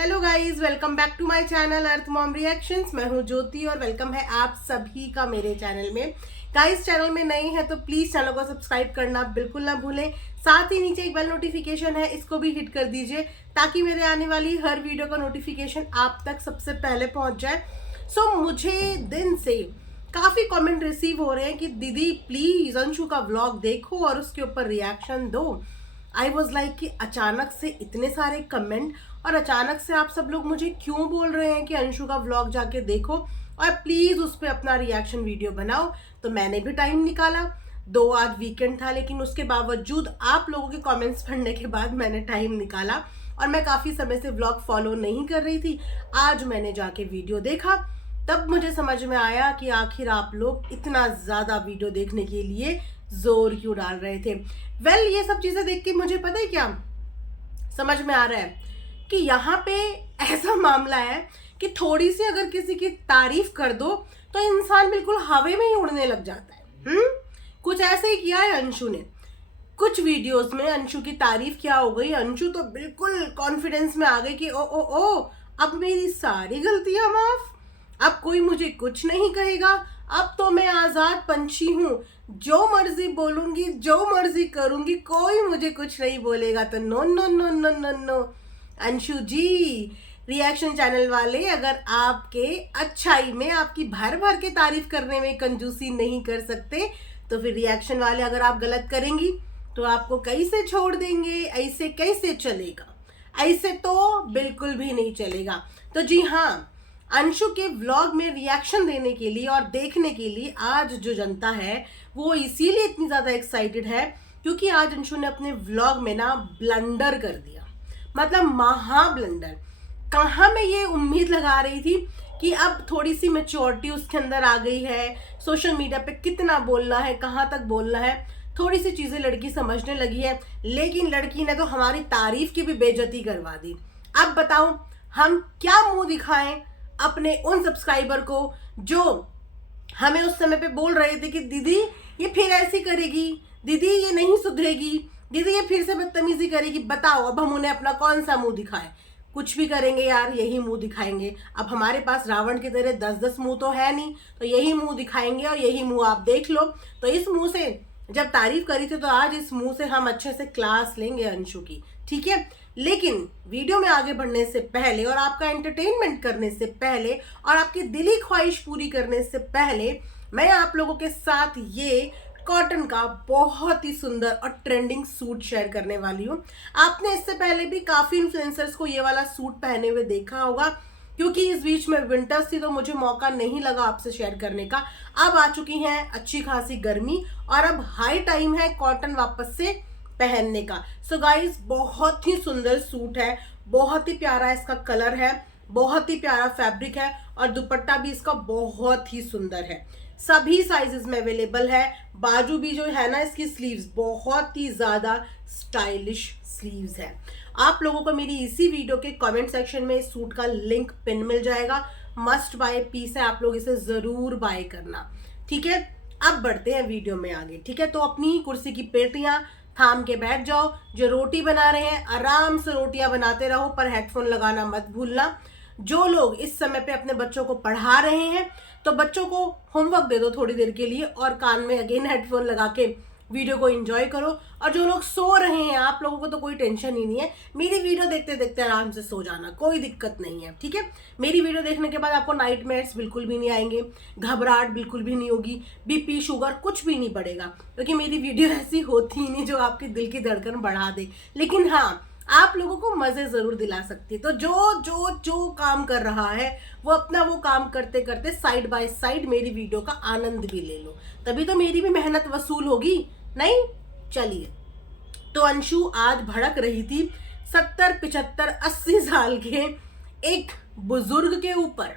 Hello guys, welcome back to my channel Earth Mom Reactions. मैं हूं ज्योति और welcome है आप सभी का मेरे चैनल में। गाइस, चैनल में नए हैं तो प्लीज चैनल को सब्सक्राइब करना बिल्कुल ना भूलें। साथ ही नीचे एक बेल नोटिफिकेशन है, इसको भी हिट कर दीजिए ताकि मेरे आने वाली हर वीडियो का नोटिफिकेशन आप तक सबसे पहले पहुंच जाए। सो मुझे दिन से काफी कमेंट रिसीव हो रहे हैं कि दीदी प्लीज अंशु का व्लॉग देखो और उसके ऊपर रिएक्शन दो। आई वॉज लाइक कि अचानक से इतने सारे कमेंट और अचानक से आप सब लोग मुझे क्यों बोल रहे हैं कि अंशु का व्लॉग जाके देखो और प्लीज उस पर अपना रिएक्शन वीडियो बनाओ। तो मैंने भी टाइम निकाला। आज वीकेंड था, लेकिन उसके बावजूद आप लोगों के कमेंट्स पढ़ने के बाद मैंने टाइम निकाला और मैं काफी समय से व्लॉग फॉलो नहीं कर रही थी। आज मैंने जाके वीडियो देखा, तब मुझे समझ में आया कि आखिर आप लोग इतना ज्यादा वीडियो देखने के लिए जोर क्यों डाल रहे थे। ये सब चीजें देख के मुझे पता है क्या समझ में आ रहा है कि यहाँ पे ऐसा मामला है कि थोड़ी सी अगर किसी की तारीफ कर दो तो इंसान बिल्कुल हवा में ही उड़ने लग जाता है। कुछ ऐसे ही किया है अंशु ने। कुछ वीडियोस में अंशु की तारीफ क्या हो गई, अंशु तो बिल्कुल कॉन्फिडेंस में आ गई कि ओ ओ ओ अब मेरी सारी गलतियां माफ, अब कोई मुझे कुछ नहीं कहेगा, अब तो मैं आजाद पंछी हूँ, जो मर्जी बोलूंगी जो मर्जी करूंगी कोई मुझे कुछ नहीं बोलेगा। तो no no no no no no Anshu ji, reaction channel वाले अगर आपके अच्छाई में आपकी भर भर के तारीफ करने में कंजूसी नहीं कर सकते तो फिर रिएक्शन वाले अगर आप गलत करेंगी तो आपको कैसे छोड़ देंगे? ऐसे कैसे चलेगा? ऐसे तो बिल्कुल भी नहीं चलेगा। तो जी हाँ, अंशु के व्लॉग में रिएक्शन देने के लिए और देखने के लिए आज जो जनता है वो इसीलिए इतनी ज्यादा एक्साइटेड है क्योंकि आज अंशु ने अपने व्लॉग में ना ब्लंडर कर दिया, मतलब महा ब्लंडर। कहाँ मैं ये उम्मीद लगा रही थी कि अब थोड़ी सी मेच्योरिटी उसके अंदर आ गई है, सोशल मीडिया पे कितना बोलना है, कहाँ तक बोलना है, थोड़ी सी चीजें लड़की समझने लगी है। लेकिन लड़की ने तो हमारी तारीफ की भी बेइज्जती करवा दी। अब बताओ हम क्या मुंह दिखाएं अपने उन सब्सक्राइबर को जो हमें उस समय पे बोल रहे थे कि दीदी ये फिर ऐसी करेगी, दीदी ये नहीं सुधरेगी, दीदी ये फिर से बदतमीजी करेगी। बताओ अब हम उन्हें अपना कौन सा मुंह दिखाएं? कुछ भी करेंगे यार, यही मुंह दिखाएंगे। अब हमारे पास रावण की तरह 10-10 मुंह तो है नहीं, तो यही मुंह दिखाएंगे और यही मुंह आप देख लो। तो इस मुंह से जब तारीफ करी थी तो आज इस मुंह से हम अच्छे से क्लास लेंगे अंशु की, ठीक है। लेकिन वीडियो में आगे बढ़ने से पहले और आपका एंटरटेनमेंट करने से पहले और आपकी दिली ख्वाहिश पूरी करने से पहले मैं आप लोगों के साथ ये कॉटन का बहुत ही सुंदर और ट्रेंडिंग सूट शेयर करने वाली हूँ। आपने इससे पहले भी काफी इन्फ्लुएंसर्स को ये वाला सूट पहने हुए देखा होगा, क्योंकि इस बीच में विंटर्स थी तो मुझे मौका नहीं लगा आपसे शेयर करने का। अब आ चुकी है अच्छी खासी गर्मी और अब हाई टाइम है कॉटन वापस से पहनने का। सो गाइस, बहुत ही सुंदर सूट है, बहुत ही प्यारा इसका कलर है, बहुत ही प्यारा फैब्रिक है और दुपट्टा भी इसका बहुत ही सुंदर है। सभी साइजेस में अवेलेबल है। बाजू भी जो है ना, इसकी स्लीव्स बहुत ही ज्यादा स्टाइलिश स्लीव्स है। आप लोगों को मेरी इसी वीडियो के कमेंट सेक्शन में इस सूट का लिंक पिन मिल जाएगा। मस्ट बाय पीस है, आप लोग इसे जरूर बाय करना, ठीक है। अब बढ़ते हैं वीडियो में आगे, ठीक है। तो अपनी कुर्सी की पेटियां थाम के बैठ जाओ। जो रोटी बना रहे हैं आराम से रोटियां बनाते रहो, पर हेडफोन लगाना मत भूलना। जो लोग इस समय पे अपने बच्चों को पढ़ा रहे हैं तो बच्चों को होमवर्क दे दो थोड़ी देर के लिए और कान में अगेन हेडफोन लगा के वीडियो को एंजॉय करो। और जो लोग सो रहे हैं, आप लोगों को तो कोई टेंशन ही नहीं है, मेरी वीडियो देखते देखते आराम से सो जाना, कोई दिक्कत नहीं है, ठीक है। मेरी वीडियो देखने के बाद आपको नाइटमेयर्स बिल्कुल भी नहीं आएंगे, घबराहट बिल्कुल भी नहीं होगी, बीपी शुगर कुछ भी नहीं बढ़ेगा, क्योंकि मेरी वीडियो ऐसी होती ही नहीं जो आपकी दिल की धड़कन बढ़ा दे। लेकिन हाँ, आप लोगों को मजे जरूर दिला सकती है। तो जो जो जो काम कर रहा है वो अपना वो काम करते करते साइड बाय साइड मेरी वीडियो का आनंद भी ले लो, तभी तो मेरी भी मेहनत वसूल होगी, नहीं? चलिए, तो अंशु आज भड़क रही थी 70, 75, 80 साल के एक बुजुर्ग के ऊपर।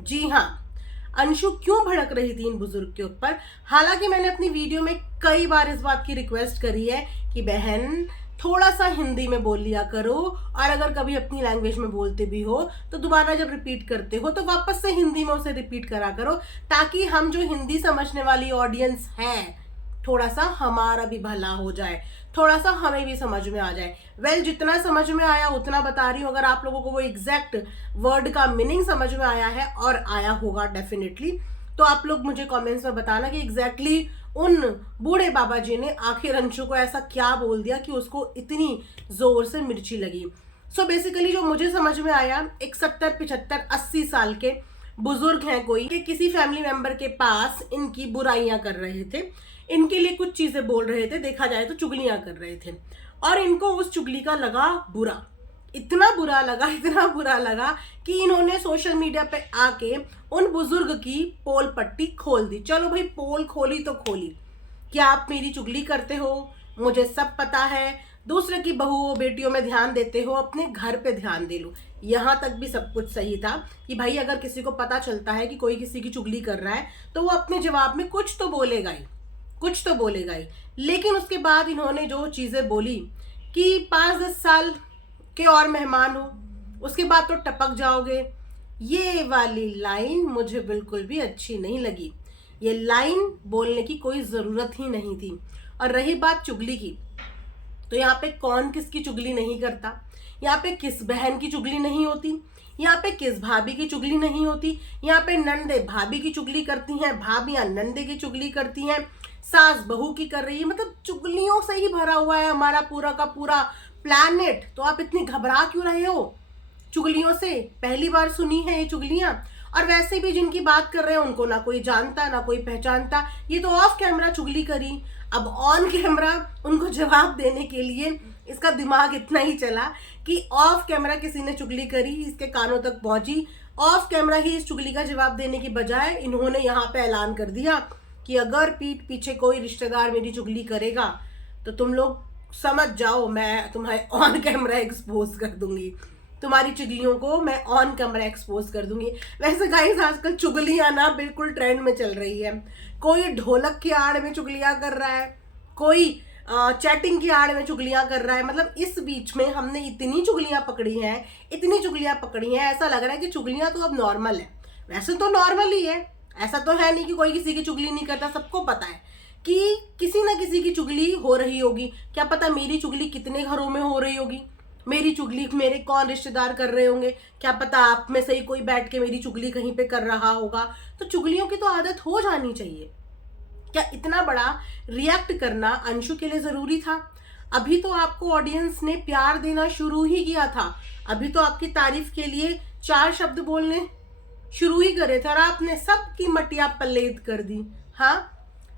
जी हाँ, अंशु क्यों भड़क रही थी इन बुजुर्ग के ऊपर? हालांकि मैंने अपनी वीडियो में कई बार इस बात की रिक्वेस्ट करी है कि बहन थोड़ा सा हिंदी में बोल लिया करो, और अगर कभी अपनी लैंग्वेज में बोलते भी हो तो दोबारा जब रिपीट करते हो तो वापस से हिंदी में उसे रिपीट करा करो, ताकि हम जो हिंदी समझने वाली ऑडियंस है थोड़ा सा हमारा भी भला हो जाए, थोड़ा सा हमें भी समझ में आ जाए। वेल, जितना समझ में आया उतना बता रही हूँ। अगर आप लोगों को वो एग्जैक्ट वर्ड का मीनिंग समझ में आया है, और आया होगा डेफिनेटली, तो आप लोग मुझे कमेंट्स में बताना कि एग्जैक्टली उन बूढ़े बाबा जी ने आखिर अंशु को ऐसा क्या बोल दिया कि उसको इतनी जोर से मिर्ची लगी। सो बेसिकली जो मुझे समझ में आया, एक 70, 75, 80 साल के बुजुर्ग हैं कोई, कि किसी फैमिली मेंबर के पास इनकी बुराइयां कर रहे थे, इनके लिए कुछ चीजें बोल रहे थे, देखा जाए तो चुगलियां कर रहे थे, और इनको उस चुगली का लगा बुरा। इतना बुरा लगा, इतना बुरा लगा कि इन्होंने सोशल मीडिया पे आके उन बुजुर्ग की पोल पट्टी खोल दी। चलो भाई, पोल खोली तो खोली, क्या आप मेरी चुगली करते हो, मुझे सब पता है, दूसरे की बहुओं बेटियों में ध्यान देते हो, अपने घर पे ध्यान दे लो। यहाँ तक भी सब कुछ सही था कि भाई अगर किसी को पता चलता है कि कोई किसी की चुगली कर रहा है तो वो अपने जवाब में कुछ तो बोलेगा ही, कुछ तो बोलेगा ही। लेकिन उसके बाद इन्होंने जो चीजें बोली कि 5-10 साल के और मेहमान हो, उसके बाद तो टपक जाओगे, ये वाली लाइन मुझे बिल्कुल भी अच्छी नहीं लगी। ये लाइन बोलने की कोई जरूरत ही नहीं थी। और रही बात चुगली की, तो यहाँ पे कौन किसकी चुगली नहीं करता, यहाँ पे किस बहन की चुगली नहीं होती, यहाँ पे किस भाभी की चुगली नहीं होती, यहाँ पे नंदे भाभी की चुगली करती हैं, भाभियां नंदे की चुगली करती हैं, सास बहू की कर रही है। मतलब चुगलियों से ही भरा हुआ है हमारा पूरा का पूरा प्लैनेट। तो आप इतनी घबरा क्यों रहे हो चुगलियों से? पहली बार सुनी है ये चुगलियां। और वैसे भी जिनकी बात कर रहे हैं उनको ना कोई जानता ना कोई पहचानता, ये तो ऑफ कैमरा चुगली करी। अब ऑन कैमरा उनको जवाब देने के लिए इसका दिमाग इतना ही चला कि ऑफ कैमरा किसी ने चुगली करी, इसके कानों तक पहुंची। ऑफ कैमरा ही इस चुगली का जवाब देने की बजाय इन्होंने यहाँ पे ऐलान कर दिया कि अगर पीठ पीछे कोई रिश्तेदार मेरी चुगली करेगा तो तुम लोग समझ जाओ, मैं तुम्हें ऑन कैमरा एक्सपोज कर दूंगी, तुम्हारी चुगलियों को मैं ऑन कैमरा एक्सपोज कर दूंगी। वैसे गाइस आजकल चुगलियां ना बिल्कुल ट्रेंड में चल रही है। कोई ढोलक की आड़ में चुगलियां कर रहा है, कोई चैटिंग की आड़ में चुगलियां कर रहा है। मतलब इस बीच में हमने इतनी चुगलियां पकड़ी हैं, इतनी चुगलियां पकड़ी हैं, ऐसा लग रहा है कि चुगलियां तो अब नॉर्मल है। वैसे तो नॉर्मल ही है, ऐसा तो है नहीं कि कोई किसी की चुगली नहीं करता। सबको पता है कि किसी ना किसी की चुगली हो रही होगी। क्या पता मेरी चुगली कितने घरों में हो रही होगी, मेरी चुगली मेरे कौन रिश्तेदार कर रहे होंगे, क्या पता आप में से ही कोई बैठ के मेरी चुगली कहीं पे कर रहा होगा। तो चुगलियों की तो आदत हो जानी चाहिए। क्या इतना बड़ा रिएक्ट करना अंशु के लिए जरूरी था? अभी तो आपको ऑडियंस ने प्यार देना शुरू ही किया था, अभी तो आपकी तारीफ के लिए 4 शब्द बोलने शुरू ही करे थे और आपने सबकी मटिया पलेद कर दी। हाँ,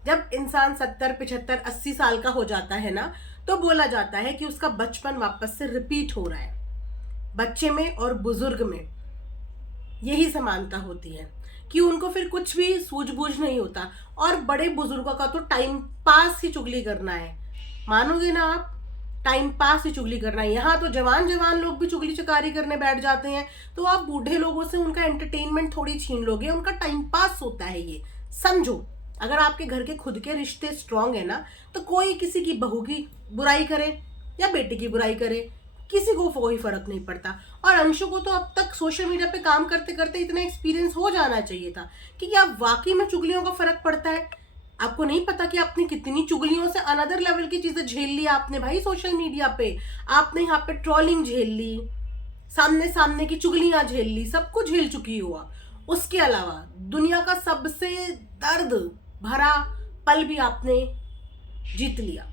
जब इंसान 70, 75, 80 साल का हो जाता है ना, तो बोला जाता है कि उसका बचपन वापस से रिपीट हो रहा है। बच्चे में और बुजुर्ग में यही समानता होती है कि उनको फिर कुछ भी सूझबूझ नहीं होता। और बड़े बुजुर्गों का तो टाइम पास ही चुगली करना है, मानोगे ना आप, टाइम पास ही चुगली करना है। यहाँ तो जवान जवान लोग भी चुगली चकारी करने बैठ जाते हैं, तो आप बूढ़े लोगों से उनका एंटरटेनमेंट थोड़ी छीन लोगे, उनका टाइम पास होता है ये, समझो। अगर आपके घर के खुद के रिश्ते स्ट्रांग है ना, तो कोई किसी की बहू की बुराई करे या बेटी की बुराई करे, किसी को कोई फर्क नहीं पड़ता। और अंशु को तो अब तक सोशल मीडिया पे काम करते करते इतना एक्सपीरियंस हो जाना चाहिए था कि क्या वाकई में चुगलियों का फर्क पड़ता है। आपको नहीं पता कि आपने कितनी चुगलियों से अनदर लेवल की चीजें झेल ली आपने भाई सोशल मीडिया पे। आपने यहाँ पे ट्रोलिंग झेल ली, सामने सामने की चुगलियां झेल ली, सब कुछ झेल चुकी हुआ। उसके अलावा दुनिया का सबसे दर्द भरा पल भी आपने जीत लिया।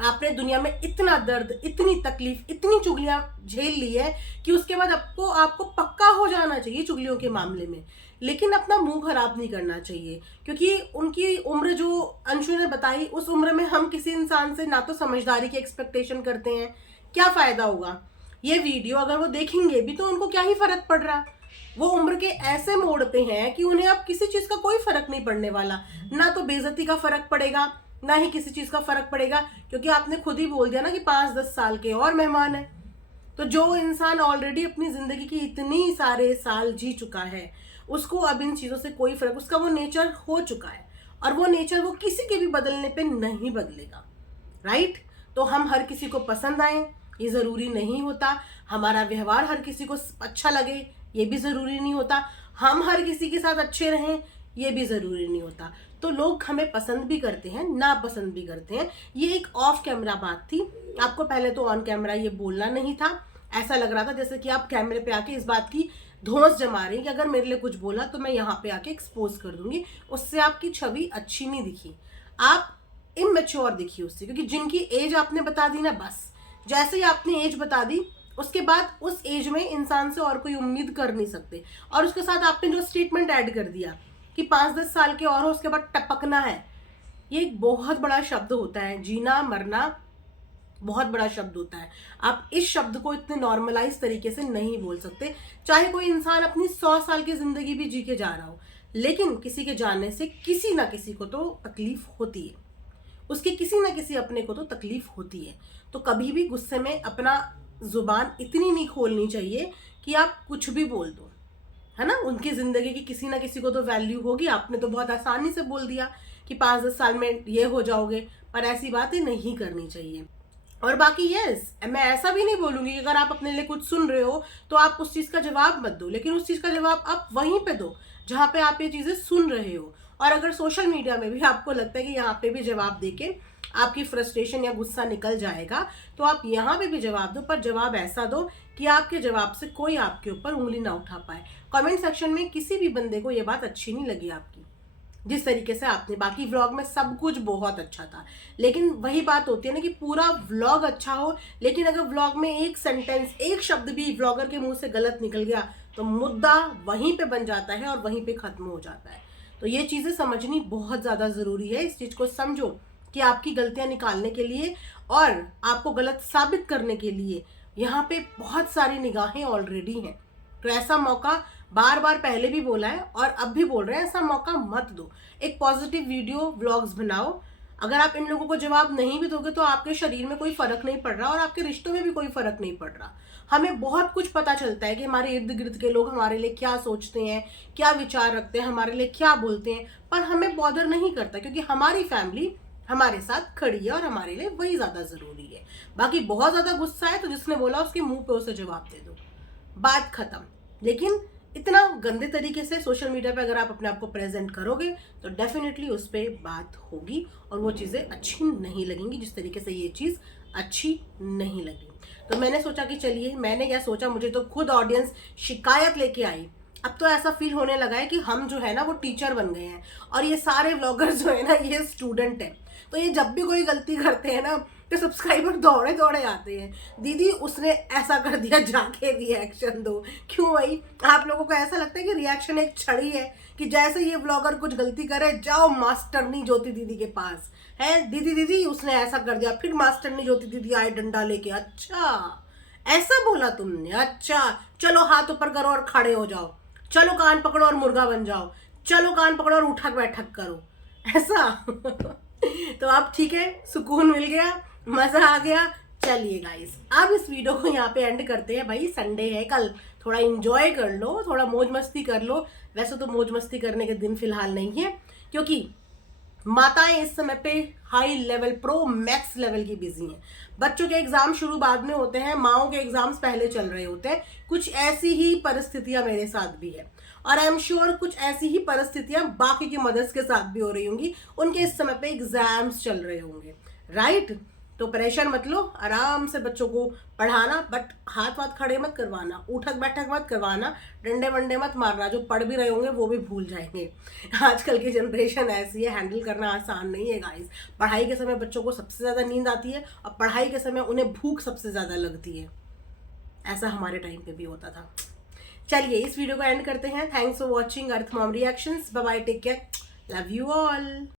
आपने दुनिया में इतना दर्द, इतनी तकलीफ, इतनी चुगलियां झेल ली है कि उसके बाद आपको पक्का हो जाना चाहिए चुगलियों के मामले में। लेकिन अपना मुंह खराब नहीं करना चाहिए, क्योंकि उनकी उम्र जो अंशु ने बताई, उस उम्र में हम किसी इंसान से ना तो समझदारी की एक्सपेक्टेशन करते हैं, क्या फायदा होगा। ये वीडियो अगर वो देखेंगे भी तो उनको क्या ही फर्क पड़ रहा। वो उम्र के ऐसे मोड़ पे हैं कि उन्हें अब किसी चीज का कोई फर्क नहीं पड़ने वाला, ना तो बेइज्जती का फर्क पड़ेगा ना ही किसी चीज का फर्क पड़ेगा, क्योंकि आपने खुद ही बोल दिया ना कि 5-10 साल के और मेहमान है। तो जो इंसान ऑलरेडी अपनी जिंदगी की इतनी सारे साल जी चुका है, उसको अब इन चीजों से कोई फर्क, उसका वो नेचर हो चुका है और वो नेचर वो किसी के भी बदलने पे नहीं बदलेगा, राइट। तो हम हर किसी को पसंद आए ये जरूरी नहीं होता, हमारा व्यवहार हर किसी को अच्छा लगे ये भी जरूरी नहीं होता, हम हर किसी के साथ अच्छे रहें ये भी ज़रूरी नहीं होता। तो लोग हमें पसंद भी करते हैं, ना पसंद भी करते हैं। ये एक ऑफ कैमरा बात थी। आपको पहले तो ऑन कैमरा ये बोलना नहीं था। ऐसा लग रहा था जैसे कि आप कैमरे पे आके इस बात की धौंस जमा रही हैं कि अगर मेरे लिए कुछ बोला तो मैं यहाँ पे आके एक्सपोज कर दूंगी। उससे आपकी छवि अच्छी नहीं दिखी, आप इमेच्योर दिखी उससे, क्योंकि जिनकी एज आपने बता दी ना, बस जैसे ही आपने एज बता दी उसके बाद उस एज में इंसान से और कोई उम्मीद कर नहीं सकते। और उसके साथ आपने जो स्टेटमेंट ऐड कर दिया कि 5-10 साल के और हो उसके बाद टपकना है, ये एक बहुत बड़ा शब्द होता है। जीना मरना बहुत बड़ा शब्द होता है। आप इस शब्द को इतने नॉर्मलाइज तरीके से नहीं बोल सकते। चाहे कोई इंसान अपनी 100 साल की जिंदगी भी जी के जा रहा हो, लेकिन किसी के जाने से किसी ना किसी को तो तकलीफ होती है, उसके किसी ना किसी अपने को तो तकलीफ होती है। तो कभी भी गुस्से में अपना जुबान इतनी नहीं खोलनी चाहिए कि आप कुछ भी बोल दो, है ना। उनकी जिंदगी की किसी ना किसी को तो वैल्यू होगी। आपने तो बहुत आसानी से बोल दिया कि 5-10 साल में ये हो जाओगे, पर ऐसी बातें नहीं करनी चाहिए। और बाकी यस, मैं ऐसा भी नहीं बोलूंगी कि अगर आप अपने लिए कुछ सुन रहे हो तो आप उस चीज का जवाब मत दो, लेकिन उस चीज का जवाब आप वहीं पे दो जहां पे आप ये चीजें सुन रहे हो। और अगर सोशल मीडिया में भी आपको लगता है कि यहाँ पे भी जवाब देके आपकी फ्रस्ट्रेशन या गुस्सा निकल जाएगा, तो आप यहाँ पे भी जवाब दो, पर जवाब ऐसा दो कि आपके जवाब से कोई आपके ऊपर उंगली ना उठा पाए। कमेंट सेक्शन में किसी भी बंदे को ये बात अच्छी नहीं लगी आपकी, जिस तरीके से आपने, बाकी व्लॉग में सब कुछ बहुत अच्छा था, लेकिन वही बात होती है ना कि पूरा व्लॉग अच्छा हो, लेकिन अगर व्लॉग में एक सेंटेंस, एक शब्द भी व्लॉगर के मुंह से गलत निकल गया तो मुद्दा वहीं पे बन जाता है और वहीं पे खत्म हो जाता है। तो ये चीजें समझनी बहुत ज्यादा जरूरी है। इस चीज को समझो कि आपकी गलतियां निकालने के लिए और आपको गलत साबित करने के लिए यहाँ पे बहुत सारी निगाहें ऑलरेडी हैं। तो ऐसा मौका, बार बार पहले भी बोला है और अब भी बोल रहे हैं, ऐसा मौका मत दो। एक पॉजिटिव वीडियो व्लॉग्स बनाओ। अगर आप इन लोगों को जवाब नहीं भी दोगे तो आपके शरीर में कोई फर्क नहीं पड़ रहा और आपके रिश्तों में भी कोई फर्क नहीं पड़ रहा। हमें बहुत कुछ पता चलता है कि हमारे इर्द गिर्द के लोग हमारे लिए क्या सोचते हैं, क्या विचार रखते हैं, हमारे लिए क्या बोलते हैं, पर हमें बॉदर नहीं करता क्योंकि हमारी फैमिली हमारे साथ खड़ी है और हमारे लिए वही ज्यादा जरूरी है। बाकी बहुत ज्यादा गुस्सा है तो जिसने बोला उसके मुंह पे उसे जवाब दे दो, बात खत्म। लेकिन इतना गंदे तरीके से सोशल मीडिया पे अगर आप अपने आप को प्रेजेंट करोगे तो डेफिनेटली उस पर बात होगी और वो चीज़ें अच्छी नहीं लगेंगी, जिस तरीके से ये चीज़ अच्छी नहीं लगी। तो मैंने सोचा कि चलिए, मैंने क्या सोचा, मुझे तो खुद ऑडियंस शिकायत लेके आई। अब तो ऐसा फील होने लगा है कि हम जो है ना वो टीचर बन गए हैं और ये सारे व्लॉगर्स जो है ना ये स्टूडेंट हैं। तो ये जब भी कोई गलती करते हैं ना तो सब्सक्राइबर दौड़े दौड़े आते हैं, दीदी उसने ऐसा कर दिया, जाके रिएक्शन दो। क्यों भाई, आप लोगों को ऐसा लगता है कि रिएक्शन एक छड़ी है कि जैसे ये व्लॉगर कुछ गलती करे जाओ मास्टरनी ज्योति दीदी के पास है, दीदी दीदी उसने ऐसा कर दिया, फिर मास्टरनी ज्योति दीदी आए डंडा लेके, अच्छा ऐसा बोला तुमने, अच्छा चलो हाथ ऊपर करो और खड़े हो जाओ, चलो कान पकड़ो और मुर्गा बन जाओ, चलो कान पकड़ो और उठक बैठक करो, ऐसा। तो अब ठीक है, सुकून मिल गया, मजा आ गया। चलिए गाइस, अब इस वीडियो को यहाँ पे एंड करते हैं। भाई संडे है, कल थोड़ा इंजॉय कर लो, थोड़ा मौज मस्ती कर लो। वैसे तो मौज मस्ती करने के दिन फिलहाल नहीं है, क्योंकि माताएं इस समय पे high level, pro max level की बिजी हैं। बच्चों के एग्जाम शुरू बाद में होते हैं, माओ के एग्जाम्स पहले चल रहे होते हैं। कुछ ऐसी ही परिस्थितियां मेरे साथ भी है और आई एम श्योर कुछ ऐसी ही परिस्थितियां बाकी की मदर्स के साथ भी हो रही होंगी। उनके इस समय पे एग्जाम्स चल रहे होंगे, राइट। तो प्रेशर मत लो, आराम से बच्चों को पढ़ाना, बट हाथ वाथ खड़े मत करवाना, उठक बैठक मत करवाना, डंडे वंडे मत मारना। जो पढ़ भी रहे होंगे वो भी भूल जाएंगे। आजकल की जनरेशन ऐसी है, हैंडल करना आसान नहीं है गाइस। पढ़ाई के समय बच्चों को सबसे ज़्यादा नींद आती है और पढ़ाई के समय उन्हें भूख सबसे ज़्यादा लगती है। ऐसा हमारे टाइम पे भी होता था। चलिए इस वीडियो को एंड करते हैं। Thanks for watching Earth Mom Reactions. Bye bye, take care, love you all.